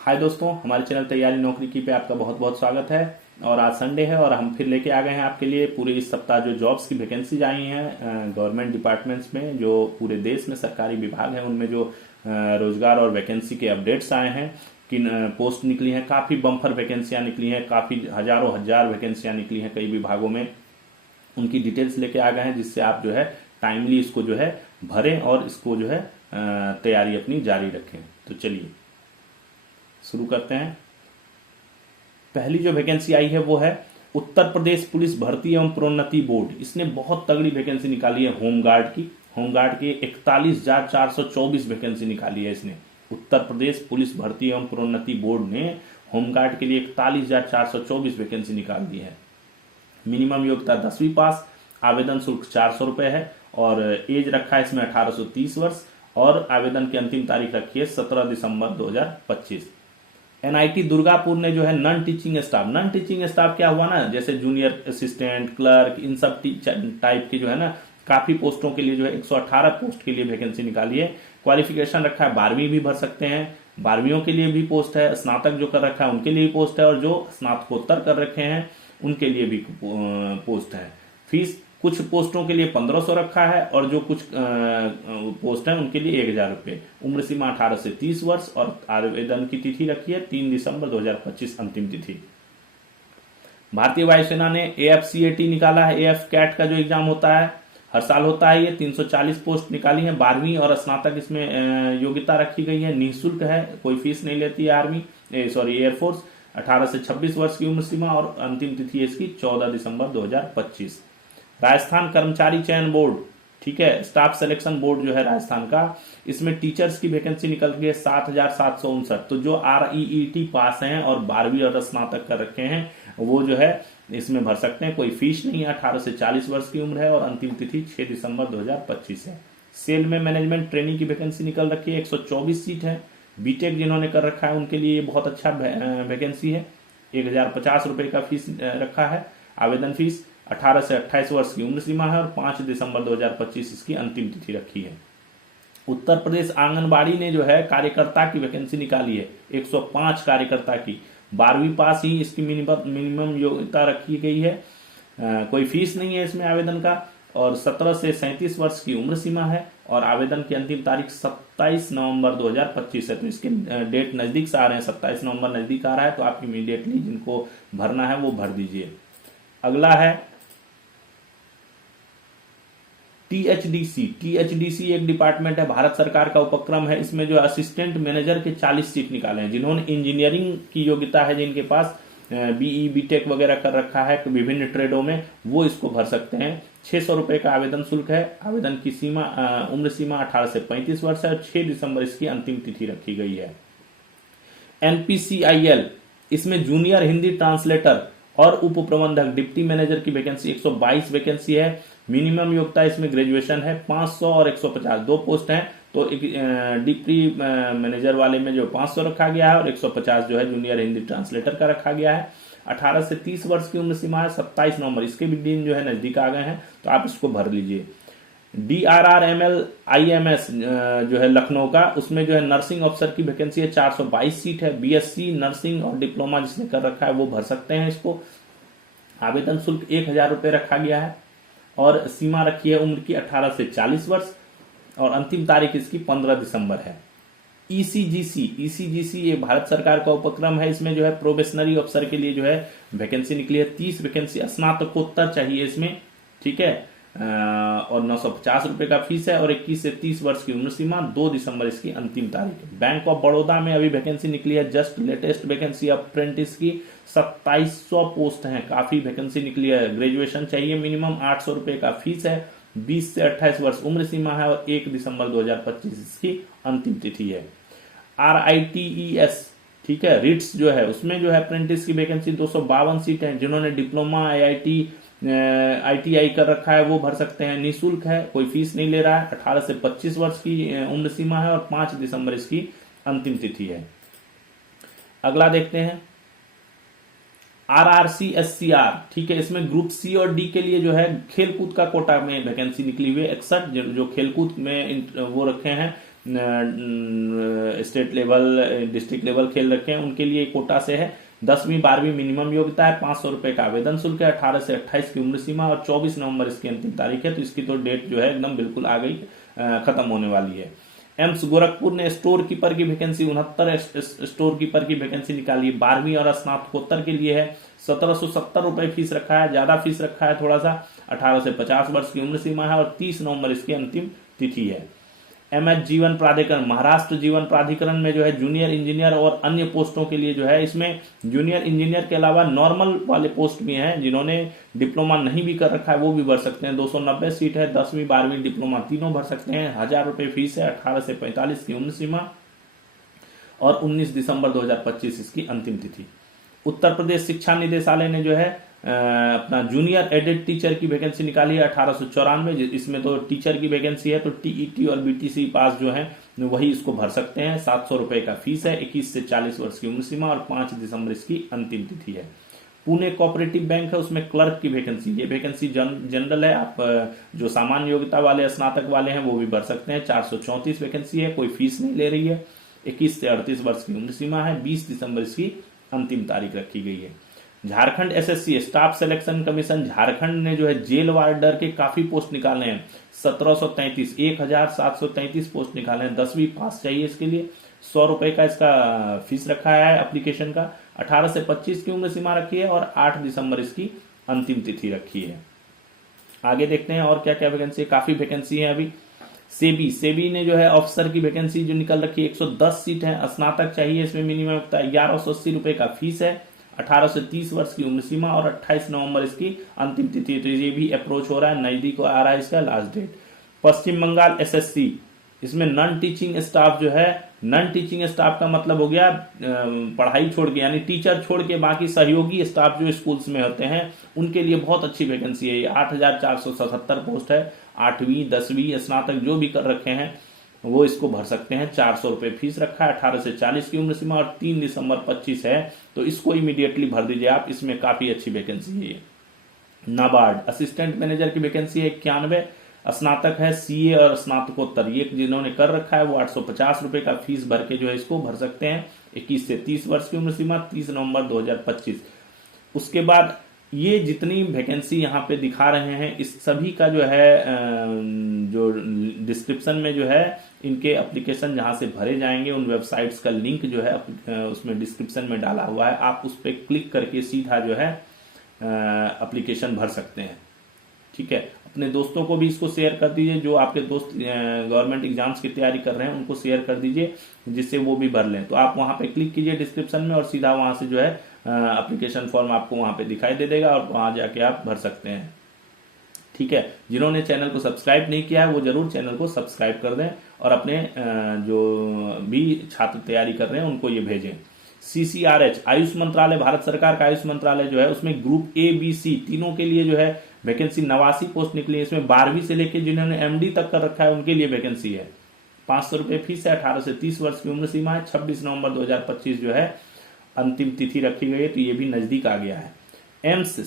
हाय दोस्तों, हमारे चैनल तैयारी नौकरी की पे आपका बहुत बहुत स्वागत है। और आज संडे है और हम फिर लेके आ गए हैं आपके लिए पूरे इस सप्ताह जो जॉब्स की वैकेंसीज आई हैं गवर्नमेंट डिपार्टमेंट्स में, जो पूरे देश में सरकारी विभाग हैं उनमें जो रोजगार और वैकेंसी के अपडेट्स आए हैं, किन पोस्ट निकली हैं। काफ़ी बम्पर वैकेंसियाँ निकली हैं, काफ़ी हजारों हजार वैकेंसियाँ निकली हैं कई विभागों में। उनकी डिटेल्स लेके आ गए हैं जिससे आप जो है टाइमली इसको जो है भरें और इसको जो है तैयारी अपनी जारी रखें। तो चलिए शुरू करते हैं। पहली जो वैकेंसी आई है वो है उत्तर प्रदेश पुलिस भर्ती एवं प्रोन्नति बोर्ड। इसने बहुत तगड़ी वैकेंसी निकाली है होमगार्ड की। होमगार्ड की 41,424 वैकेंसी निकाली है इसने। उत्तर प्रदेश पुलिस भर्ती एवं प्रोन्नति बोर्ड ने होमगार्ड के लिए 41,424 वैकेंसी निकाल दी है। मिनिमम योग्यता 10वीं पास, आवेदन शुल्क 400 रुपए है और एज रखा है इसमें 18 से 30 वर्ष और आवेदन की अंतिम तारीख रखी है 17 दिसंबर 2025। एनआईटी दुर्गापुर ने जो है नॉन टीचिंग स्टाफ क्या हुआ ना, जैसे जूनियर असिस्टेंट, क्लर्क, इन सब टाइप के जो है ना काफी पोस्टों के लिए जो है 118 पोस्ट के लिए वैकेंसी निकाली है। क्वालिफिकेशन रखा है 12वीं भी भर सकते हैं, 12वीं के लिए भी पोस्ट है, स्नातक जो कर रखा है उनके लिए भी पोस्ट है और जो स्नातकोत्तर कर रखे हैं उनके लिए भी पोस्ट है। फीस कुछ पोस्टों के लिए 1500 रखा है और जो कुछ पोस्ट हैं उनके लिए 1000 रुपये। उम्र सीमा 18 से 30 वर्ष और आवेदन की तिथि रखी है 3 दिसंबर 2025 अंतिम तिथि। भारतीय वायुसेना ने AFCAT निकाला है। AF कैट का जो एग्जाम होता है हर साल होता है, ये 340 पोस्ट निकाली है। 12वीं और स्नातक इसमें योग्यता रखी गई है, निःशुल्क है, कोई फीस नहीं लेती है एयरफोर्स। 18 से 26 वर्ष की उम्र सीमा और अंतिम तिथि है इसकी 14 दिसंबर 2025। राजस्थान कर्मचारी चयन बोर्ड, ठीक है, स्टाफ सिलेक्शन बोर्ड जो है राजस्थान का, इसमें टीचर्स की वैकेंसी निकल गई है 7,759। तो जो REET पास हैं और 12वीं और स्नातक कर रखे हैं वो जो है इसमें भर सकते हैं, कोई फीस नहीं है। 18 से 40 वर्ष की उम्र है और अंतिम तिथि 6 दिसंबर 2025 है। सेल में मैनेजमेंट ट्रेनिंग की वैकेंसी निकल रखी है, 124 सीट है। बीटेक जिन्होंने कर रखा है उनके लिए ये बहुत अच्छा वैकेंसी है। 1050 रुपए का फीस रखा है। आवेदन फीस 18 से 28 वर्ष की उम्र सीमा है और 5 दिसंबर 2025 इसकी अंतिम तिथि रखी है। उत्तर प्रदेश आंगनबाड़ी ने जो है कार्यकर्ता की वैकेंसी निकाली है, 105 कार्यकर्ता की। 12वीं पास ही इसकी मिनिमम योग्यता रखी गई है। कोई फीस नहीं है इसमें आवेदन का और 17 से 37 वर्ष की उम्र सीमा है और आवेदन की अंतिम तारीख 27 नवंबर 2025 है। तो इसके डेट नजदीक से आ रहे हैं, 27 नवंबर नजदीक आ रहा है, तो आप इमीडिएटली जिनको भरना है वो भर दीजिए। अगला है THDC एक डिपार्टमेंट है, भारत सरकार का उपक्रम है। इसमें जो असिस्टेंट मैनेजर के 40 सीट निकाले हैं। जिन्होंने इंजीनियरिंग की योग्यता है, जिनके पास BE BTech वगैरह कर रखा है विभिन्न ट्रेडों में, वो इसको भर सकते हैं। 600 रुपए का आवेदन शुल्क है। आवेदन की उम्र सीमा 18 से 35 वर्ष है और 6 दिसंबर इसकी अंतिम तिथि रखी गई है। NPCIL, इसमें जूनियर हिंदी ट्रांसलेटर और उप प्रबंधक डिप्टी मैनेजर की वैकेंसी 122 वैकेंसी है। मिनिमम योग्यता इसमें ग्रेजुएशन है। 500 और 150 दो पोस्ट हैं, तो एक डिप्टी मैनेजर वाले में जो 500 रखा गया है और 150 जो है जूनियर हिंदी ट्रांसलेटर का रखा गया है। 18 से 30 वर्ष की उम्र सीमा है। 27 नवंबर इसके भी दिन जो है नजदीक आ गए हैं, तो आप इसको भर लीजिए। DRRML IMS जो है लखनऊ का, उसमें जो है नर्सिंग अफसर की वैकेंसी है, 422 सीट है। BSc नर्सिंग और डिप्लोमा जिसने कर रखा है वो भर सकते हैं इसको। आवेदन शुल्क 1000 रुपये रखा गया है और सीमा रखी है उम्र की 18 से 40 वर्ष और अंतिम तारीख इसकी 15 दिसंबर है। ECGC ये भारत सरकार का उपक्रम है। इसमें जो है प्रोबेशनरी अफसर के लिए जो है वैकेंसी निकली है, 30 वैकेंसी। स्नातकोत्तर चाहिए इसमें, ठीक है, और 950 रुपए का फीस है और 21 से 30 वर्ष की उम्र सीमा। 2 दिसंबर इसकी अंतिम तारीख। बैंक ऑफ बड़ौदा में अभी वैकेंसी निकली है, जस्ट लेटेस्ट वैकेंसी अप्रेंटिस की 2700 पोस्ट हैं, काफी वैकेंसी निकली है। ग्रेजुएशन चाहिए मिनिमम, 800 रुपए का फीस है। 20 से 28 वर्ष उम्र सीमा है और 1 दिसंबर 2025 इसकी अंतिम तिथि है। RITES, ठीक है, रिट्स जो है उसमें जो है अप्रेंटिस की वैकेंसी 252 सीट है। जिन्होंने डिप्लोमा ITI कर रखा है वो भर सकते हैं, निःशुल्क है, कोई फीस नहीं ले रहा है। 18 से 25 वर्ष की उम्र सीमा है और 5 दिसंबर इसकी अंतिम तिथि है। अगला देखते हैं RRC SCR, ठीक है, इसमें ग्रुप C और D के लिए जो है खेलकूद का कोटा में वैकेंसी निकली हुई है 61, जो खेलकूद में वो रखे हैं स्टेट लेवल, डिस्ट्रिक्ट लेवल खेल रखे हैं, उनके लिए कोटा से है। 10वीं 12वीं मिनिमम योग्यता है, 500 रुपए का आवेदन शुल्क है, 18 से 28 की उम्र सीमा और 24 नवंबर इसकी अंतिम तारीख है। तो इसकी तो डेट जो है एकदम बिल्कुल आ गई, खत्म होने वाली है। एम्स गोरखपुर ने स्टोर कीपर की वैकेंसी 69 स्टोर कीपर की वैकेंसी निकाली है, 12वीं और स्नातकोत्तर के लिए है। 1770 रुपए फीस रखा है, ज्यादा फीस रखा है थोड़ा सा। 18 से 50 वर्ष की उम्र सीमा है और 30 नवंबर इसकी अंतिम तिथि है। एमएच जीवन प्राधिकरण, महाराष्ट्र जीवन प्राधिकरण में जो है जूनियर इंजीनियर और अन्य पोस्टों के लिए जो है, इसमें जूनियर इंजीनियर के अलावा नॉर्मल वाले पोस्ट भी हैं, जिन्होंने डिप्लोमा नहीं भी कर रखा है वो भी भर सकते हैं। 290 सीट है, 10वीं 12वीं डिप्लोमा तीनों भर सकते हैं। 1000 रुपए फीस है, 18 से 45 की उम्र सीमा और 19 दिसंबर 2025 इसकी अंतिम तिथि। उत्तर प्रदेश शिक्षा निदेशालय ने जो है अपना जूनियर एडेड टीचर की वैकेंसी निकाली है 1894। इसमें तो टीचर की वैकेंसी है, तो टीईटी और बीटीसी पास जो है वही इसको भर सकते हैं। 700 रुपए का फीस है, 21 से 40 वर्ष की उम्र सीमा और 5 दिसंबर इसकी अंतिम तिथि है। पुणे कोऑपरेटिव बैंक है, उसमें क्लर्क की वैकेंसी, ये वैकेंसी जनरल है। आप जो सामान्य योग्यता वाले स्नातक वाले हैं वो भी भर सकते हैं। 434 वैकेंसी है, कोई फीस नहीं ले रही है। 21 से 38 वर्ष की उम्र सीमा है, 20 दिसंबर इसकी अंतिम तारीख रखी गई है। Jharkhand SSC staff selection commission Jharkhand ने जो है जेल वार्डर के काफी पोस्ट निकाले हैं। 1733 पोस्ट निकाले हैं। 10वीं पास चाहिए इसके लिए। 100 रुपए का इसका फीस रखा है एप्लीकेशन का। 18 से 25 की उम्र सीमा रखी है और 8 दिसंबर इसकी अंतिम तिथि रखी है। आगे देखते हैं और क्या क्या वैकेंसी है। काफी वैकेंसी है अभी। सेबी ने जो है ऑफिसर की वैकेंसी जो निकल रखी है, 110 सीट है। स्नातक चाहिए, इसमें मिनिमम 1180 रुपए का फीस है। 18 से 30 वर्ष की उम्र सीमा और 28 नवंबर इसकी अंतिम तिथि। तो ये भी अप्रोच हो रहा है, नजदीक आ रहा है इसका लास्ट डेट। पश्चिम बंगाल एसएससी, इसमें नॉन टीचिंग स्टाफ जो है, नॉन टीचिंग स्टाफ का मतलब हो गया पढ़ाई छोड़ के, यानी टीचर छोड़ के बाकी सहयोगी स्टाफ जो स्कूल्स में होते हैं उनके लिए बहुत अच्छी वैकेंसी है। ये 8477 पोस्ट है। 8वीं 10वीं स्नातक जो भी कर रखे हैं वो इसको भर सकते हैं। 400 रुपए फीस रखा है। 18 से 40 की उम्र सीमा और 3 दिसंबर 25 है, तो इसको इमीडिएटली भर दीजिए आप, इसमें काफी अच्छी वैकेंसी है। नाबार्ड असिस्टेंट मैनेजर की वैकेंसी है 91। स्नातक है, सीए और स्नातकोत्तर ये जिन्होंने कर रखा है वो 850 रुपए का फीस भर के जो है इसको भर सकते हैं। 21 से 30 वर्ष की उम्र सीमा, 30 नवंबर 2025। उसके बाद ये जितनी वैकेंसी यहाँ पे दिखा रहे हैं इस सभी का जो है जो डिस्क्रिप्शन में जो है इनके एप्लीकेशन जहां से भरे जाएंगे उन वेबसाइट्स का लिंक जो है उसमें डिस्क्रिप्शन में डाला हुआ है। आप उस पर क्लिक करके सीधा जो है एप्लीकेशन भर सकते हैं। ठीक है, अपने दोस्तों को भी इसको शेयर कर दीजिए, जो आपके दोस्त गवर्नमेंट एग्जाम्स की तैयारी कर रहे हैं उनको शेयर कर दीजिए जिससे वो भी भर लें। तो आप वहां पे क्लिक कीजिए डिस्क्रिप्शन में और सीधा वहां से जो है एप्लीकेशन फॉर्म आपको वहां पे दिखाई दे देगा और वहां जाके आप भर सकते हैं। ठीक है, जिन्होंने चैनल को सब्सक्राइब नहीं किया है वो जरूर चैनल को सब्सक्राइब कर दें और अपने जो भी छात्र तैयारी कर रहे हैं उनको ये भेजें। सीसीआरएच आयुष मंत्रालय, भारत सरकार का आयुष मंत्रालय जो है उसमें ग्रुप ए बी सी तीनों के लिए जो है वैकेंसी 89 पोस्ट निकली है। इसमें 12वीं से लेकर जिन्होंने एमडी तक कर रखा है उनके लिए वैकेंसी है। 500 रुपए फीस है। 18 से 30 वर्ष की उम्र सीमा है। 26 नवंबर 2025 जो है अंतिम तिथि रखी गई है, तो ये भी नजदीक आ गया है। एम्स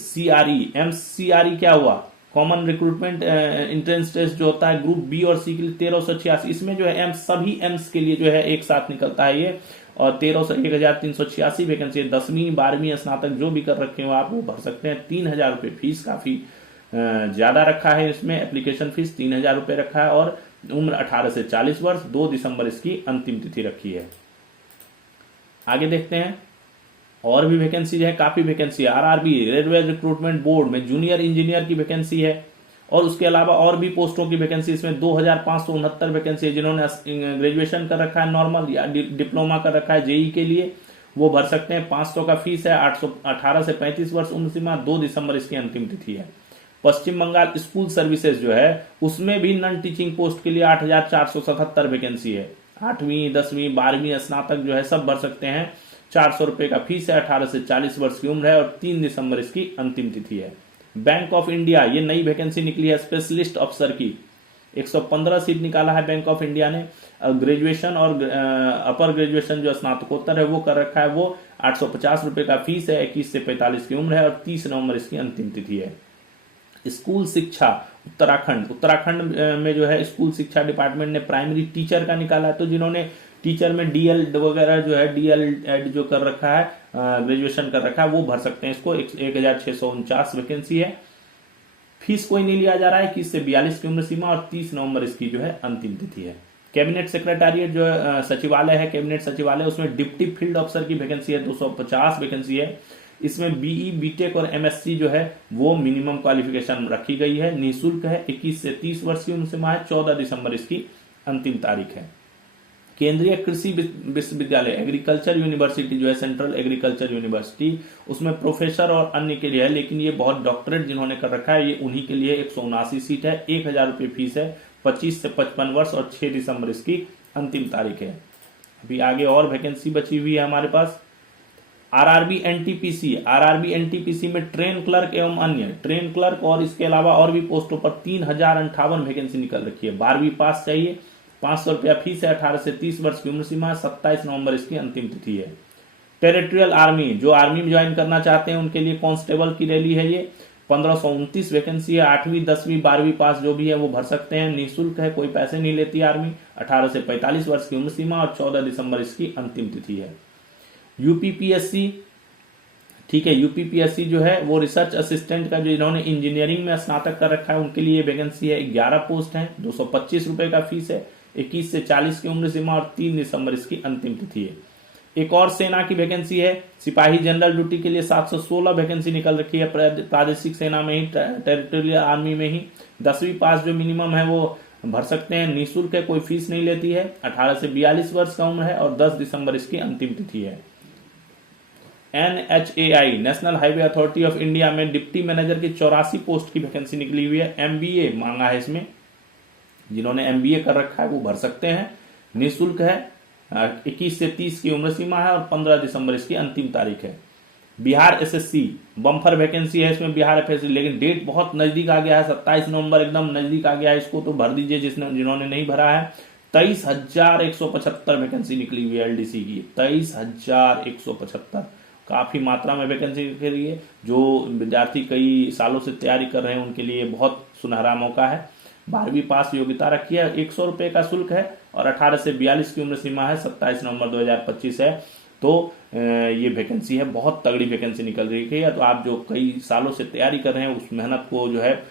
सीआरई क्या हुआ, कॉमन रिक्रूटमेंट एंट्रेंस टेस्ट जो होता है ग्रुप बी और सी के लिए 1386। इसमें जो है एम्स सभी एम्स के लिए जो है एक साथ निकलता है ये, और 1386 वैकेंसी है। 10वीं 12वीं स्नातक जो भी कर रखे हो आप वो भर सकते हैं। 3000 रुपए फीस काफी ज्यादा रखा है इसमें, एप्लीकेशन फीस 3000 रुपए रखा है और उम्र 18 से 40 वर्ष। 2 दिसंबर इसकी अंतिम तिथि रखी है। आगे देखते हैं और भी वैकेंसी है, काफी वैकेंसी है। आरआरबी रेलवे रिक्रूटमेंट बोर्ड में जूनियर इंजीनियर की वैकेंसी है और उसके अलावा और भी पोस्टों की वैकेंसी इसमें 2569 वैकेंसी है। जिन्होंने ग्रेजुएशन कर रखा है नॉर्मल या डिप्लोमा कर रखा है जेई के लिए वो भर सकते हैं। 500 का फीस है। 18 से 35 वर्ष उम्र सीमा। 2 दिसंबर इसकी अंतिम तिथि है। पश्चिम बंगाल स्कूल सर्विसेज जो है उसमें भी नॉन टीचिंग पोस्ट के लिए 8477 वैकेंसी है। 8वीं 10वीं 12वीं स्नातक जो है सब भर सकते हैं। 400 रुपए का फीस है। 18 से 40 वर्ष की उम्र है और 3 दिसंबर इसकी अंतिम तिथि है। बैंक ऑफ इंडिया ये नई वैकेंसी निकली है स्पेशलिस्ट अफसर की। 115 सीट निकाला है बैंक ऑफ इंडिया ने। ग्रेजुएशन और अपर ग्रेजुएशन जो स्नातकोत्तर है वो कर रखा है वो 850 रुपए का फीस है। 21 से 45 की उम्र है और 30 नवंबर इसकी अंतिम तिथि है। स्कूल शिक्षा उत्तराखंड में जो है स्कूल शिक्षा डिपार्टमेंट ने प्राइमरी टीचर का निकाला है। तो जिन्होंने टीचर में डीएल वगैरह जो है डीएल जो कर रखा है, ग्रेजुएशन कर रखा है, वो भर सकते हैं इसको। 1649 वैकेंसी है। फीस कोई नहीं लिया जा रहा है। 21 से 42 की उम्र सीमा और 30 नवंबर इसकी जो है अंतिम तिथि है। कैबिनेट सेक्रेटरिएट जो सचिवालय है, कैबिनेट सचिवालय, उसमें डिप्टी फील्ड ऑफिसर की वैकेंसी है, 250 वैकेंसी है। इसमें बीई, बीटेक और एमएससी जो है वो मिनिमम क्वालिफिकेशन रखी गई है। निःशुल्क है। 21 से 30 वर्ष की उम्र सीमा है। 14 दिसंबर इसकी अंतिम तारीख है। केंद्रीय कृषि विश्वविद्यालय एग्रीकल्चर यूनिवर्सिटी जो है, सेंट्रल एग्रीकल्चर यूनिवर्सिटी, उसमें प्रोफेसर और अन्य के लिए है, लेकिन ये बहुत डॉक्टरेट जिन्होंने कर रखा है ये उन्हीं के लिए 179 सीट है। 1000 रुपये फीस है। 25 से 55 वर्ष और 6 दिसंबर इसकी अंतिम तारीख है। अभी आगे और वैकेंसी बची हुई है हमारे पास। आरआरबी एनटीपीसी में ट्रेन क्लर्क एवं अन्य ट्रेन क्लर्क और इसके अलावा और भी पोस्टों पर 3058 वैकेंसी निकल रखी है। 12वीं पास चाहिए। 500 रुपया फीस है। 18 से 30 वर्ष की उम्र सीमा है। 27 नवंबर इसकी अंतिम तिथि है। टेरिटोरियल आर्मी, जो आर्मी में ज्वाइन करना चाहते हैं उनके लिए कांस्टेबल की रैली है ये। 1529 वैकेंसी है। 8वीं 10वीं 12वीं पास जो भी है वो भर सकते हैं। निःशुल्क है, कोई पैसे नहीं लेती आर्मी। 18 से 45 वर्ष की उम्र सीमा और 14 दिसंबर इसकी अंतिम तिथि है। यूपीपीएससी, ठीक है, यूपीपीएससी जो है वो रिसर्च असिस्टेंट का, जो इन्होंने इंजीनियरिंग में स्नातक कर रखा है उनके लिए वैकेंसी है। 11 पोस्ट है। 225 रुपए का फीस है। 21 से 40 की उम्र सीमा और 3 दिसंबर इसकी अंतिम तिथि है। एक और सेना की वैकेंसी है। सिपाही जनरल ड्यूटी के लिए 716 वैकेंसी निकल रखी है। प्रादेशिक सेना में ही, टेरिटोरियल आर्मी में ही। 10वीं पास जो मिनिमम है वो भर सकते हैं। निःशुल्क है, कोई फीस नहीं लेती है। 18 से 42 वर्ष का उम्र है और 10 दिसंबर इसकी अंतिम तिथि है। NHAI national highway authority of India में डिप्टी मैनेजर की 84 पोस्ट की वैकेंसी निकली हुई है। MBA मांगा है इसमें। जिन्होंने MBA कर रखा है वो भर सकते हैं। निःशुल्क है। 21 से 30 की उम्र सीमा है और 15 दिसंबर इसकी अंतिम तारीख है। बिहार SSC बम्फर वैकेंसी है इसमें, बिहार FSC, लेकिन डेट बहुत नजदीक आ गया है। 27 नवंबर एकदम नजदीक आ गया है। इसको तो भर दीजिए जिन्होंने नहीं भरा है। 23,175 वैकेंसी निकली हुई है LDC की। 23,175, काफी मात्रा में वैकेंसी के लिए जो विद्यार्थी कई सालों से तैयारी कर रहे हैं उनके लिए बहुत सुनहरा मौका है। 12वीं पास योग्यता रखी है। 100 रुपए का शुल्क है और 18 से 42 की उम्र सीमा है। 27 नवंबर 2025 है। तो ये वैकेंसी है, बहुत तगड़ी वैकेंसी निकल रही है। तो आप जो कई सालों से तैयारी कर रहे हैं उस मेहनत को जो है,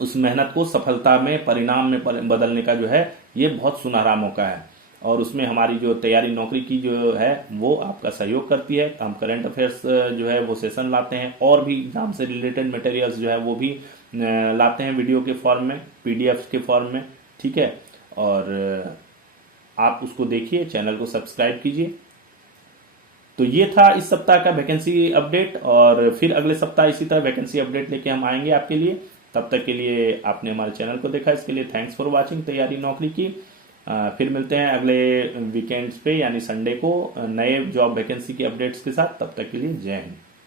उस मेहनत को सफलता में, परिणाम में बदलने का जो है ये बहुत सुनहरा मौका है। और उसमें हमारी जो तैयारी नौकरी की जो है वो आपका सहयोग करती है। हम करंट अफेयर्स जो है वो सेशन लाते हैं और भी एग्जाम से रिलेटेड मटेरियल्स जो है वो भी लाते हैं वीडियो के फॉर्म में, PDF के फॉर्म में, ठीक है। और आप उसको देखिए, चैनल को सब्सक्राइब कीजिए। तो ये था इस सप्ताह का वैकेंसी अपडेट और फिर अगले सप्ताह इसी तरह वैकेंसी अपडेट लेके हम आएंगे आपके लिए। तब तक के लिए आपने हमारे चैनल को देखा, इसके लिए थैंक्स फॉर वॉचिंग तैयारी नौकरी की। फिर मिलते हैं अगले वीकेंड्स पे यानी संडे को नए जॉब वैकेंसी के अपडेट्स के साथ। तब तक के लिए जय हिंद।